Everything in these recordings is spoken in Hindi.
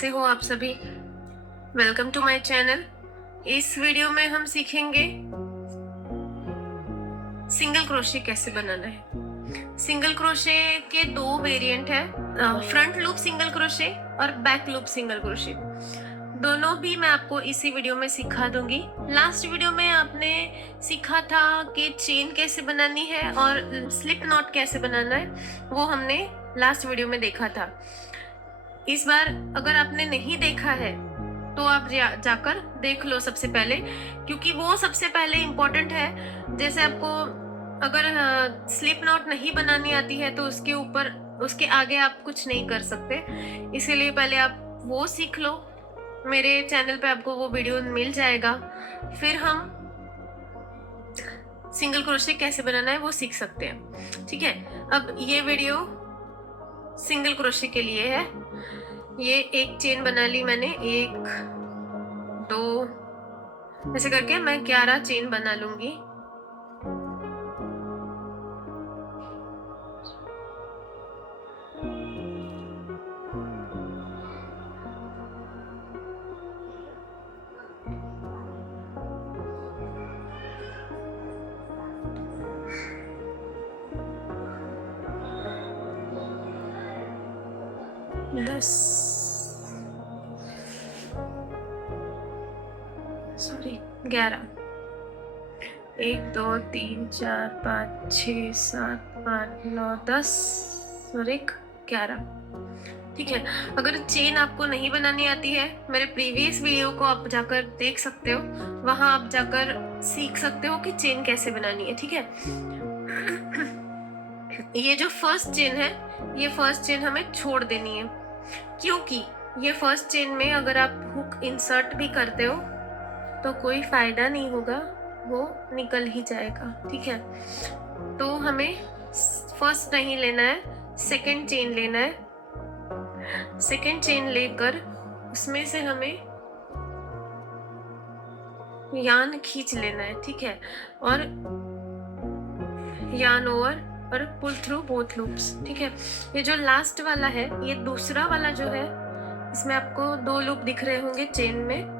कैसे हो आप सभी। Welcome to my channel. इस वीडियो में हम सीखेंगे सिंगल क्रोशे कैसे बनाना है। सिंगल क्रोशे के दो वेरिएंट है, फ्रंट लूप सिंगल क्रोशे और बैक लूप सिंगल क्रोशे। दोनों भी मैं आपको इसी वीडियो में सिखा दूंगी। लास्ट वीडियो में आपने सीखा था कि चेन कैसे बनानी है और स्लिप नॉट कैसे बनाना है, वो हमने लास्ट वीडियो में देखा था। इस बार अगर आपने नहीं देखा है तो आप जाकर देख लो सबसे पहले, क्योंकि वो सबसे पहले इम्पोर्टेंट है। जैसे आपको अगर स्लिप नॉट नहीं बनानी आती है तो उसके ऊपर उसके आगे आप कुछ नहीं कर सकते, इसीलिए पहले आप वो सीख लो। मेरे चैनल पे आपको वो वीडियो मिल जाएगा, फिर हम सिंगल क्रोशे कैसे बनाना है वो सीख सकते हैं। ठीक है, अब ये वीडियो सिंगल क्रोशे के लिए है। ये एक चेन बना ली मैंने, 1 2 ऐसे करके मैं 11 चेन बना लूंगी। सॉरी 11, 1 2 3 4 5 6 7 8 9 10 और 1 11। ठीक है, अगर चेन आपको नहीं बनानी आती है, मेरे प्रीवियस वीडियो को आप जाकर देख सकते हो, वहां आप जाकर सीख सकते हो कि चेन कैसे बनानी है। ठीक है, ये जो फर्स्ट चेन है, ये फर्स्ट चेन हमें छोड़ देनी है, क्योंकि ये फर्स्ट चेन में अगर आप हुक इंसर्ट भी करते हो तो कोई फायदा नहीं होगा, वो निकल ही जाएगा। ठीक है, तो हमें फर्स्ट नहीं लेना है, सेकंड चेन लेना है। सेकंड चेन लेकर उसमें से हमें यान खींच लेना है। ठीक है, और यान ओवर और पुल थ्रू बोथ लूप्स। ठीक है, ये जो लास्ट वाला है, ये दूसरा वाला जो है, इसमें आपको 2 लूप दिख रहे होंगे चेन में।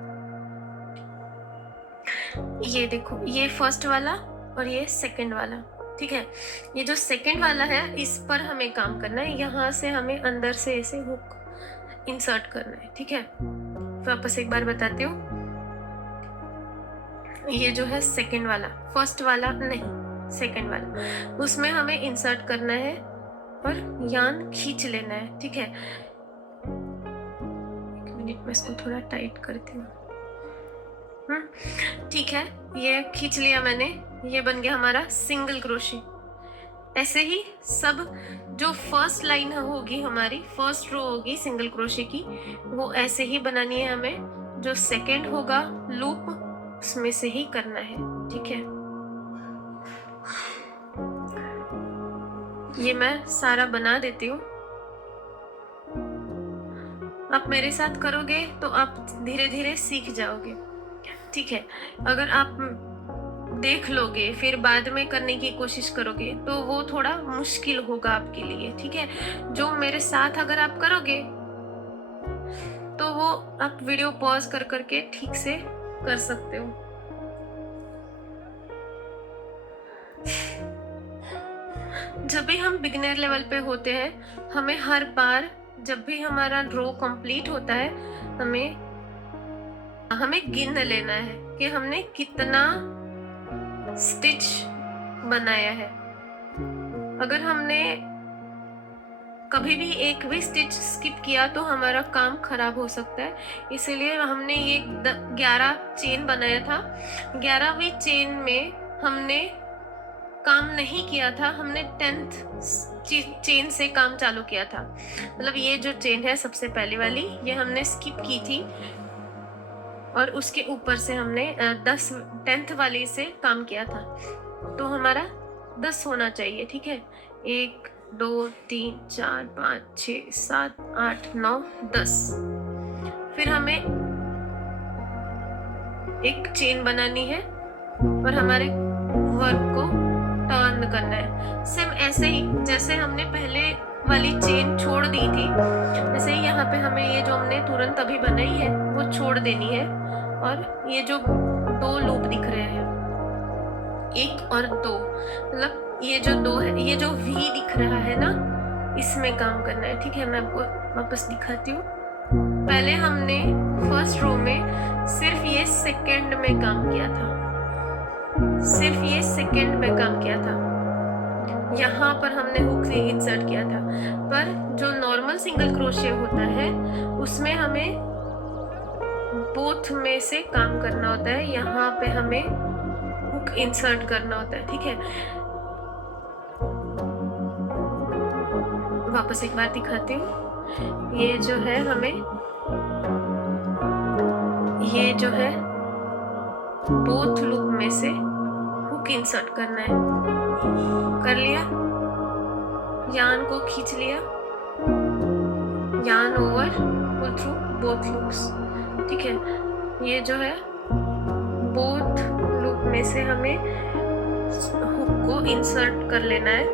ये देखो, ये फर्स्ट वाला और ये सेकंड वाला। ठीक है, ये जो सेकंड वाला है, इस पर हमें काम करना है। यहाँ से हमें अंदर से ऐसे हुक इंसर्ट करना है। ठीक है, वापस एक बार बताती हूँ। ये जो है सेकंड वाला, फर्स्ट वाला नहीं, सेकंड वाला, उसमें हमें इंसर्ट करना है और यान खींच लेना है। ठीक है, एक मिनट में इसको थोड़ा टाइट करती हूँ। ठीक है, ये खींच लिया मैंने, ये बन गया हमारा सिंगल क्रोशे। ऐसे ही सब जो फर्स्ट लाइन होगी, हमारी फर्स्ट रो होगी सिंगल क्रोशे की, वो ऐसे ही बनानी है हमें। जो सेकंड होगा लूप, उसमें से ही करना है। ठीक है, ये मैं सारा बना देती हूँ। आप मेरे साथ करोगे तो आप धीरे धीरे सीख जाओगे। ठीक है, अगर आप देख लोगे फिर बाद में करने की कोशिश करोगे तो वो थोड़ा मुश्किल होगा आपके लिए। ठीक है, जो मेरे साथ अगर आप करोगे तो वो आप वीडियो पॉज कर करके ठीक से कर सकते हो। जब भी हम बिगिनर लेवल पे होते हैं, हमें हर बार जब भी हमारा रो कंप्लीट होता है, हमें गिन लेना है कि हमने कितना स्टिच बनाया है। अगर हमने कभी भी एक भी स्टिच स्किप किया तो हमारा काम खराब हो सकता है, इसीलिए हमने ये 11 चेन बनाया था। 11वीं चेन में हमने काम नहीं किया था, हमने 10th चेन से काम चालू किया था। मतलब ये जो चेन है सबसे पहले वाली, ये हमने स्किप की थी और उसके ऊपर से हमने 10th वाली से काम किया था, तो हमारा 10 होना चाहिए। ठीक है, 1 2 3 4 5 6 7 8 9 10। फिर हमें एक चेन बनानी है और हमारे वर्क को टर्न करना है, सेम ऐसे ही जैसे हमने पहले वाली चेन छोड़ दी थी, जैसे यहाँ पे हमें ये जो हमने तुरंत अभी बनाई है वो छोड़ देनी है, और ये जो 2 लूप दिख रहे हैं, 1 और 2, मतलब ये जो 2 है, ये जो V दिख रहा है ना, इसमें काम करना है। ठीक है, मैं आपको वापस दिखाती हूँ। पहले हमने फर्स्ट रो में सिर्फ ये सेकंड में काम किया था, सिर्फ ये सेकंड में काम किया था, यहाँ पर हमने हुक से इंसर्ट किया था। पर जो नॉर्मल सिंगल क्रोशिया होता है उसमें हमें बोथ में से काम करना होता है, यहाँ पे हमें हुक इंसर्ट करना होता है। ठीक है, वापस एक बार दिखाती हूँ। ये जो है हमें, ये जो है बोथ लूप में से हुक इंसर्ट करना है। कर लिया, यान को खींच लिया, yarn over, pull through both loops. ठीक है, ये जो है बोथ लूप में से हमें हुक को इंसर्ट कर लेना है,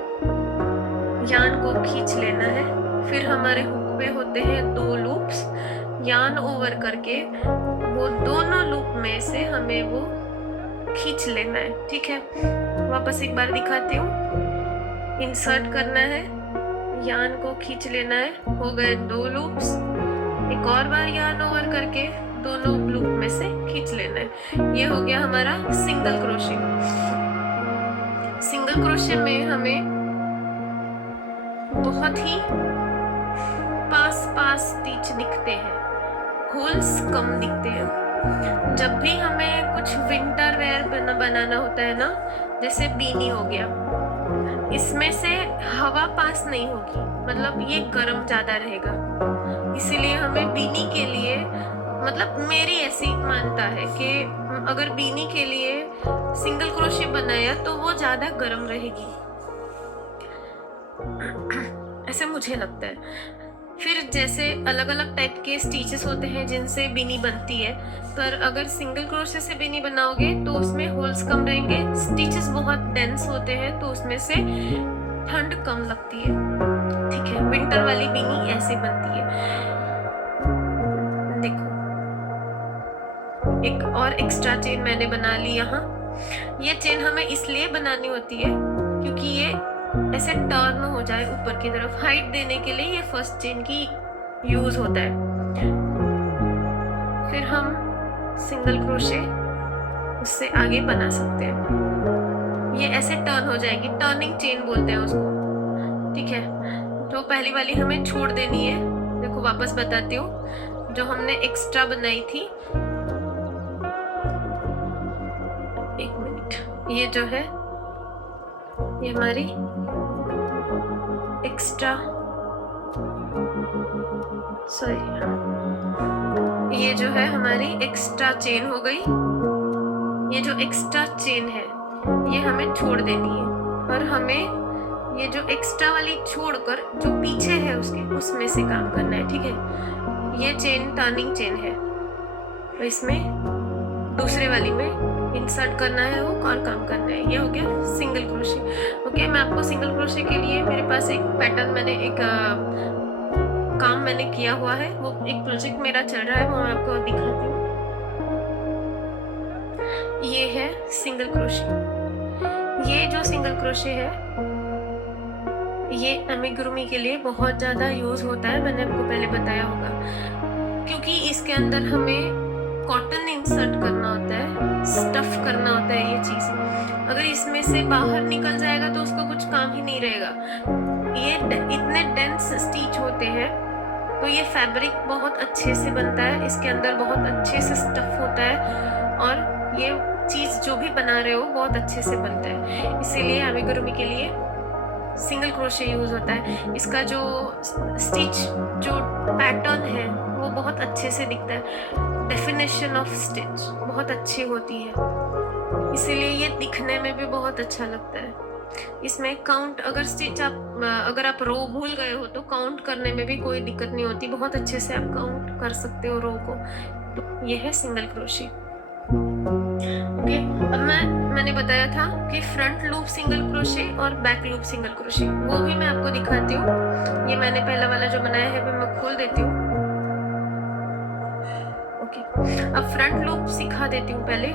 यान को खींच लेना है, फिर हमारे हुक पे होते हैं 2 लूप्स, यान ओवर करके वो दोनों लूप में से हमें वो खींच लेना है। ठीक है, वापस एक बार दिखाती हूँ। इंसर्ट करना है, यान को खींच लेना है, हो गए 2 लूप्स, एक और बार यान ओवर करके दोनों लूप में से खींच लेना है। ये हो गया हमारा सिंगल क्रोशे। सिंगल क्रोशे में हमें बहुत ही पास पास स्टिच दिखते हैं, होल्स कम दिखते हैं। जब भी हमें कुछ विंटर वेयर बनाना होता है ना, जैसे बीनी हो गया, इसमें से हवा पास नहीं होगी, मतलब ये गर्म ज़्यादा रहेगा, इसीलिए हमें बीनी के लिए, मतलब मेरी ऐसी मानता है कि अगर बीनी के लिए सिंगल क्रोशे बनाया तो वो ज़्यादा गर्म रहेगी, ऐसे मुझे लगता है। फिर जैसे अलग अलग टाइप के स्टिचेस होते हैं जिनसे बीनी बनती है, पर अगर सिंगल क्रोशे से बीनी बनाओगे तो उसमें होल्स कम रहेंगे, स्टिचेस बहुत डेंस होते हैं, तो उसमें से ठंड कम लगती है। ठीक है, विंटर वाली बीनी ऐसे बनती है। देखो, एक और एक्स्ट्रा चेन मैंने बना ली यहाँ। ये चेन हमें इसलिए बनानी होती है क्योंकि ये ऐसे टर्न हो जाए ऊपर की तरफ, हाइट देने के लिए ये फर्स्ट चेन की यूज होता है। फिर हम सिंगल क्रोशे उससे आगे बना सकते हैं, ये ऐसे टर्न हो जाएगी, टर्निंग चेन बोलते हैं उसको। ठीक है, तो पहली वाली हमें छोड़ देनी है। देखो, वापस बताती हूँ, जो हमने एक्स्ट्रा बनाई थी, एक मिनट, ये जो है ये हमारी एक्स्ट्रा, सॉरी, ये जो है हमारी एक्स्ट्रा चेन हो गई। ये जो एक्स्ट्रा चेन है ये हमें छोड़ देनी है, और हमें ये जो एक्स्ट्रा वाली छोड़कर जो पीछे है उसके, उसमें से काम करना है। ठीक है, ये चेन टर्निंग चेन है, तो इसमें दूसरे वाली में इंसर्ट करना है वो और काम करना है। ये हो गया सिंगल क्रोशे। ओके, मैं आपको सिंगल क्रोशे के लिए मेरे पास एक पैटर्न, मैंने एक काम मैंने किया हुआ है, वो एक प्रोजेक्ट मेरा चल रहा है, वो मैं आपको दिखाती हूँ। ये है सिंगल क्रोशे। ये जो सिंगल क्रोशे है ये अमीगुरुमी के लिए बहुत ज़्यादा यूज होता है, मैंने आपको पहले बताया होगा, क्योंकि इसके अंदर हमें कॉटन इंसर्ट करना होता है, स्टफ करना होता है ये चीज़। अगर इसमें से बाहर निकल जाएगा तो उसको कुछ काम ही नहीं रहेगा। ये इतने डेंस स्टिच होते हैं, तो ये फैब्रिक बहुत अच्छे से बनता है, इसके अंदर बहुत अच्छे से स्टफ होता है, और ये चीज़ जो भी बना रहे हो बहुत अच्छे से बनता है। इसीलिए अमीगुरुमी के लिए सिंगल क्रोशे यूज होता है। इसका जो स्टिच, जो पैटर्न है वो बहुत अच्छे से दिखता है, डेफिनेशन ऑफ स्टिच बहुत अच्छी होती है, इसीलिए ये दिखने में भी बहुत अच्छा लगता है। इसमें काउंट, अगर स्टिच अगर आप रो भूल गए हो तो काउंट करने में भी कोई दिक्कत नहीं होती, बहुत अच्छे से आप काउंट कर सकते हो रो को। तो ये है सिंगल क्रोशे। ओके, अब मैंने बताया था कि फ्रंट लूप सिंगल क्रोशे और बैक लूप सिंगल क्रोशे, वो भी मैं आपको दिखाती हूँ। ये मैंने पहला वाला जो बनाया है वो मैं खोल देती हूँ। ओके, अब फ्रंट लूप सिखा देती हूँ। पहले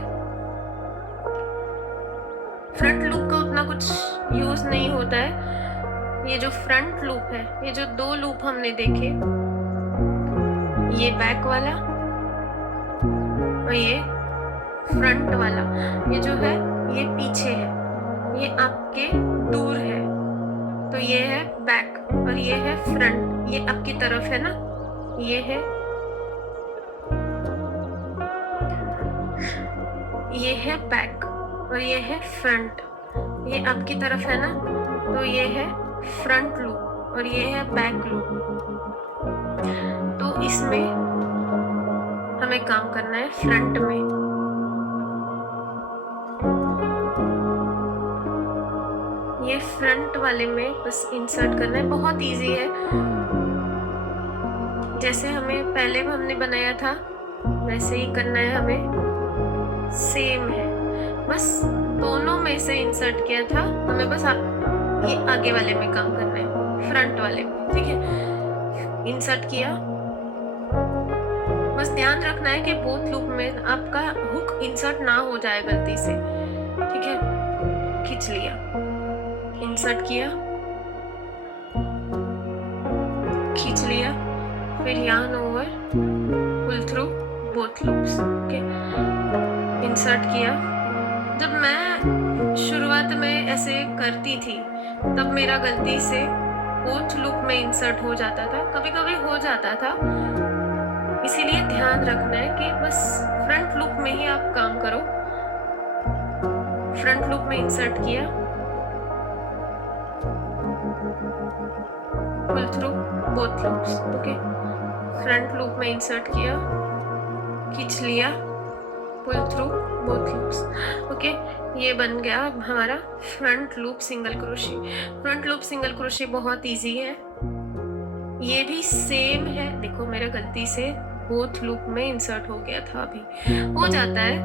फ्रंट लूप का उतना कुछ यूज नहीं होता है। ये जो फ्रंट लूप है, ये जो 2 लूप हमने देखे, ये बैक वाला और ये फ्रंट वाला, ये जो है ये पीछे है, ये आपके दूर है, तो ये है बैक और ये है फ्रंट, ये आपकी तरफ है ना, ये है बैक और ये है फ्रंट, ये आपकी तरफ है ना, तो ये है फ्रंट लूप और ये है बैक लूप। तो इसमें हमें काम करना है फ्रंट में। ये फ्रंट वाले में बस इंसर्ट करना है, बहुत इजी है। जैसे हमें पहले हमने बनाया था वैसे ही करना है हमें, सेम है, बस दोनों में से इंसर्ट किया था हमें, बस ये आगे वाले में काम करना है, फ्रंट वाले में, ठीक है। इंसर्ट किया, बस ध्यान रखना है कि बोथ लूप में आपका हुक इंसर्ट ना हो जाए गलती से, ठीक है। खींच लिया, इंसर्ट किया, खींच लिया, फिर yarn over, pull through both loops, okay. Insert किया। जब मैं शुरुआत में ऐसे करती थी तब मेरा गलती से बोथ लूप में इंसर्ट हो जाता था, कभी कभी हो जाता था, इसीलिए ध्यान रखना है कि बस फ्रंट लूप में ही आप काम करो। फ्रंट लूप में इंसर्ट किया, pull through both loops, okay. Front loop में इंसर्ट किया, खींच लिया, pull through both loops, okay. ये बन गया हमारा front loop single crochet. Front loop single crochet बहुत इजी है, ये भी सेम है। देखो मेरा गलती से बोथ लूप में इंसर्ट हो गया था, अभी हो जाता है,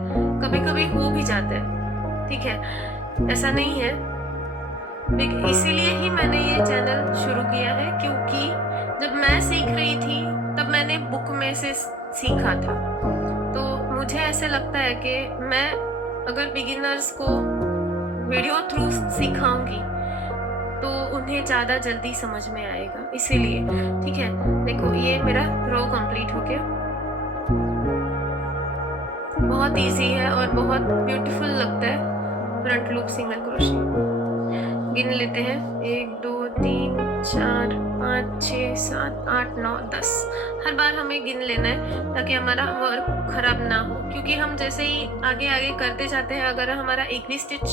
कभी कभी हो भी जाता है, ठीक है, ऐसा नहीं है। इसीलिए ही मैंने ये चैनल शुरू किया है, क्योंकि जब मैं सीख रही थी तब मैंने बुक में से सीखा था, तो मुझे ऐसे लगता है कि मैं अगर बिगिनर्स को वीडियो थ्रू सिखाऊंगी तो उन्हें ज़्यादा जल्दी समझ में आएगा, इसीलिए, ठीक है। देखो ये मेरा रो कंप्लीट हो गया, बहुत इजी है और बहुत ब्यूटीफुल लगता है फ्रंट लूप सिंगल क्रोशे। गिन लेते हैं, 1 2 3 4 5 6 7 8 9 10। हर बार हमें गिन लेना है ताकि हमारा वर्क खराब ना हो, क्योंकि हम जैसे ही आगे आगे करते जाते हैं, अगर हमारा एक भी स्टिच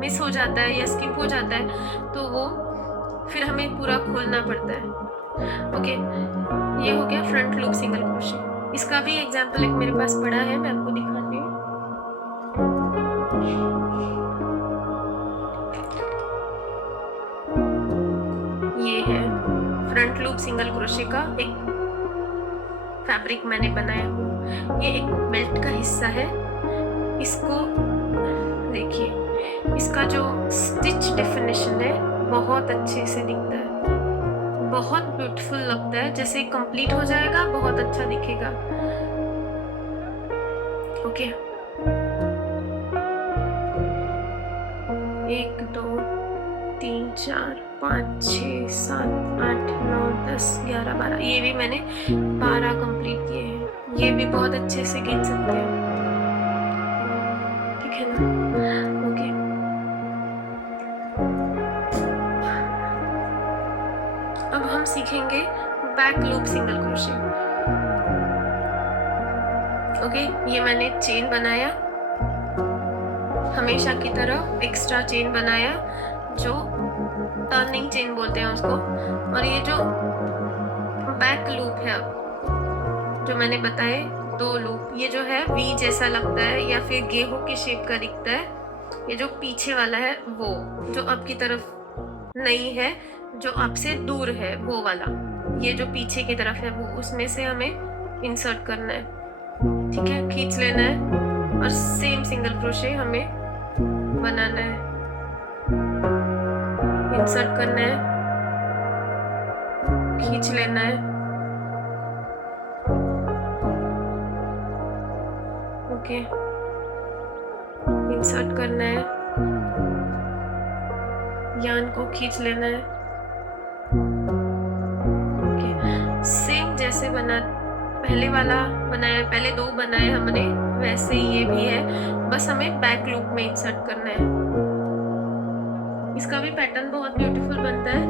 मिस हो जाता है या स्किप हो जाता है तो वो फिर हमें पूरा खोलना पड़ता है, ओके। ये हो गया फ्रंट लूप सिंगल क्रोशे। इसका भी एग्जाम्पल एक मेरे पास पड़ा है, मैं आपको दिखाती हूँ। ये है फ्रंट लूप सिंगल क्रोशे का एक फैब्रिक मैंने बनाया। ये एक बेल्ट का हिस्सा है, इसको देखिए, इसका जो स्टिच डेफिनेशन है बहुत अच्छे से दिखता है, बहुत ब्यूटीफुल लगता है। जैसे कंप्लीट हो जाएगा बहुत अच्छा दिखेगा, ओके। 1 2 3 4 5 6 7 8 9 10 11 12, ये भी मैंने 12 कंप्लीट किए हैं। ये भी बहुत अच्छे से गिन सकते हैं, ठीक है ना, ओके। अब हम सीखेंगे back loop single crochet, okay. ये मैंने चेन बनाया, हमेशा की तरह एक्स्ट्रा चेन बनाया, जो टर्निंग चेन बोलते हैं उसको। और ये जो बैक लूप है जो मैंने बताए 2 लूप, ये जो है वी जैसा लगता है या फिर गेहूं के शेप का दिखता है। ये जो पीछे वाला है वो जो आपकी तरफ नहीं है, जो आपसे दूर है वो वाला, ये जो पीछे की तरफ है वो, उसमें से हमें इंसर्ट करना है, ठीक है। खींच लेना है और सेम सिंगल क्रोशे हमें बनाना है, इंसर्ट करना है, खींच लेना है। ओके, इंसर्ट करना है, यार्न को खींच लेना है। ओके, सेम जैसे पहले वाला बनाया, पहले 2 बनाए हमने, वैसे ही ये भी है, बस हमें बैक लूप में इंसर्ट करना है। इसका भी पैटर्न बहुत ब्यूटीफुल बनता है।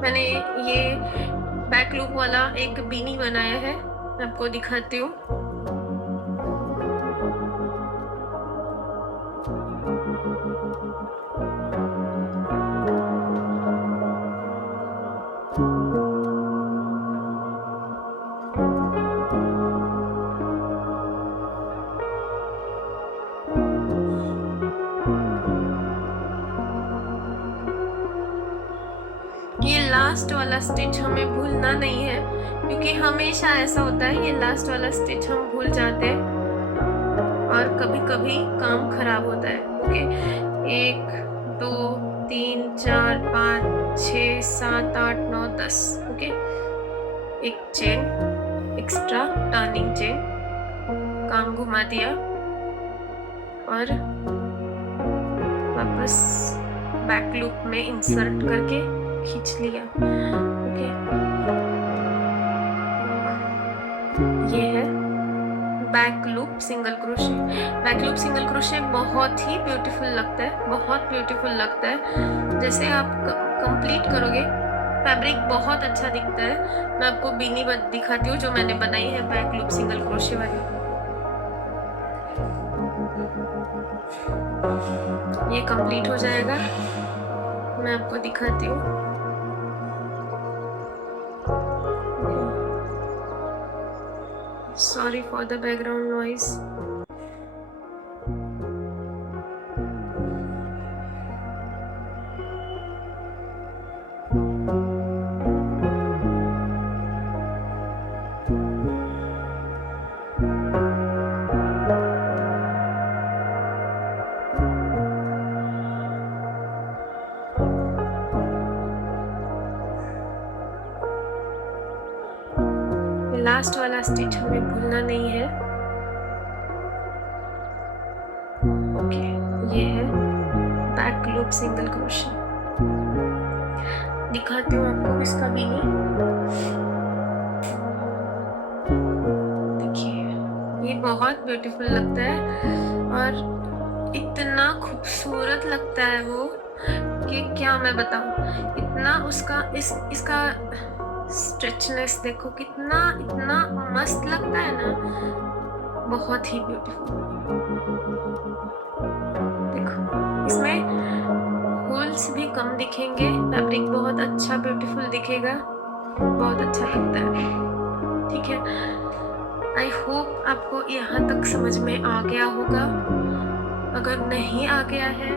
मैंने ये बैक लूप वाला एक बीनी बनाया है, मैं आपको दिखाती हूँ। ये लास्ट वाला स्टिच हमें भूलना नहीं है, क्योंकि हमेशा ऐसा होता है, ये लास्ट वाला स्टिच हम भूल जाते हैं और कभी कभी काम खराब होता है। ओके, 1 2 3 4 5 6 7 8 9 10। ओके, एक चेन एक्स्ट्रा, टर्निंग चेन, काम घुमा दिया और वापस बैक लूप में इंसर्ट करके खींच लिया। ओके, ये है back loop single crochet. Back loop single crochet बहुत ही ब्यूटीफुल लगता है, बहुत ब्यूटीफुल लगता है। जैसे आप कंप्लीट करोगे, फैब्रिक बहुत अच्छा दिखता है। मैं आपको बीनी दिखाती हूँ जो मैंने बनाई है बैक लूप सिंगल क्रोशे वाली। ये कंप्लीट हो जाएगा, मैं आपको दिखाती हूँ। Sorry for the background noise. Last वाला स्टिच हमें भूलना नहीं है। ओके, ये है बैक लूप सिंगल क्रोशे। दिखाती हूँ आपको इसका बीनी। देखिए, ये बहुत ब्यूटीफुल लगता है और इतना खूबसूरत लगता है वो कि क्या मैं बताऊँ। इतना उसका इसका स्ट्रेचनेस देखो, कितना इतना मस्त लगता है ना, बहुत ही ब्यूटीफुल। देखो, इसमें होल्स भी कम दिखेंगे, फैब्रिक बहुत अच्छा ब्यूटीफुल दिखेगा, बहुत अच्छा लगता है। ठीक है, आई होप आपको यहाँ तक समझ में आ गया होगा। अगर नहीं आ गया है,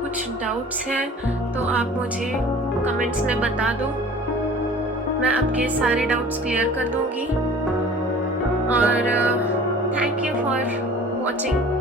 कुछ डाउट्स हैं, तो आप मुझे कमेंट्स में बता दो, मैं आपके सारे डाउट्स क्लियर कर दूंगी। और थैंक यू फॉर वॉचिंग।